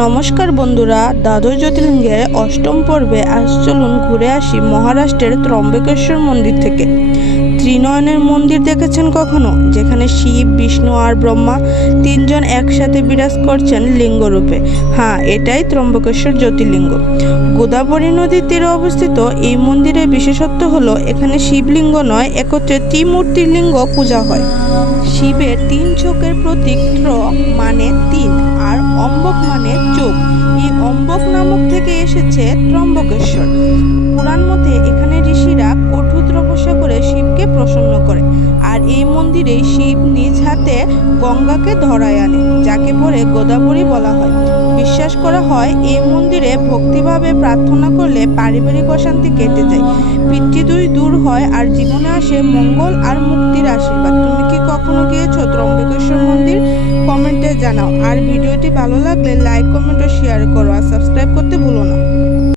নমস্কার বন্ধুরা, দ্বাদশ জ্যোতির্লিঙ্গের অষ্টম পর্বে আজ চলুন ঘুরে আসি মহারাষ্ট্রের ত্রম্বকেশ্বর মন্দির থেকে। ত্রিনয়নের মন্দির দেখেছেন কখনো, যেখানে শিব, বিষ্ণু আর ব্রহ্মা তিনজন একসাথে বিরাজ করছেন লিঙ্গরূপে? হ্যাঁ, এটাই ত্রম্বকেশ্বর জ্যোতির্লিঙ্গ। গোদাবরী নদীর তীরে অবস্থিত এই মন্দিরের বিশেষত্ব হলো এখানে শিবলিঙ্গ নয়, একত্রে ত্রিমূর্তির লিঙ্গ পূজা হয়। শিবের তিন চোখের প্রতীক ত্র মানে তিন আর অম্বক মানে চোখ। এই অম্বক নামক থেকে এসেছে ত্রম্বকেশ্বর। পুরাণ মতে এখানে ঋষিরা কঠোর তপস্যা করে শিবকে প্রসন্ন করে, আর এই মন্দিরে শিব নিজ হাতে গঙ্গাকে ধরায় আনে, যাকে পরে গোদাবরী বলা হয়। বিশ্বাস করা হয় এই মন্দিরে ভক্তিভাবে প্রার্থনা করলে পারিবারিক অশান্তি কেটে যায়, পিতৃদোষ দূর হয় আর জীবনে আসে মঙ্গল আর মুক্তির আশীর্বাদ। তুমি কি কখনো গিয়েছো ত্রম্বকেশ্বর মন্দির? কমেন্টে জানাও। আর ভিডিওটি ভালো লাগলে লাইক, কমেন্ট ও শেয়ার করো।